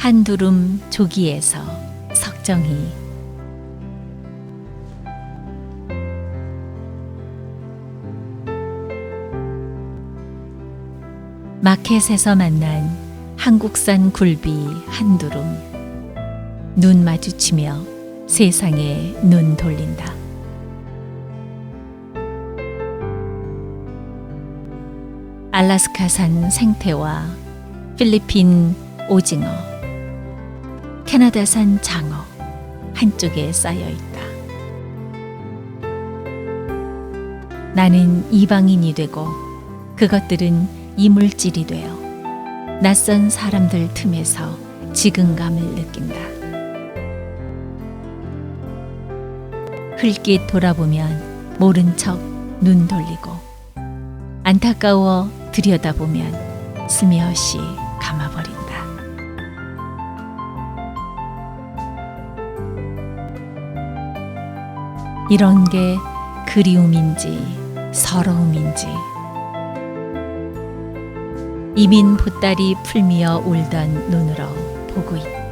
한두름 조기에서 석정이. 마켓에서 만난 한국산 굴비 한두름. 눈 마주치며 세상에 눈 돌린다. 알라스카산 생태와 필리핀 오징어, 캐나다산 장어 한쪽에 쌓여 있다. 나는 이방인이 되고 그것들은 이물질이 되어 낯선 사람들 틈에서 지근감을 느낀다. 흘낏 돌아보면 모른 척 눈 돌리고 안타까워 들여다보면 스며시 감아버린다. 이런 게 그리움인지 서러움인지 이민 보따리 풀미어 울던 눈으로 보고 있다.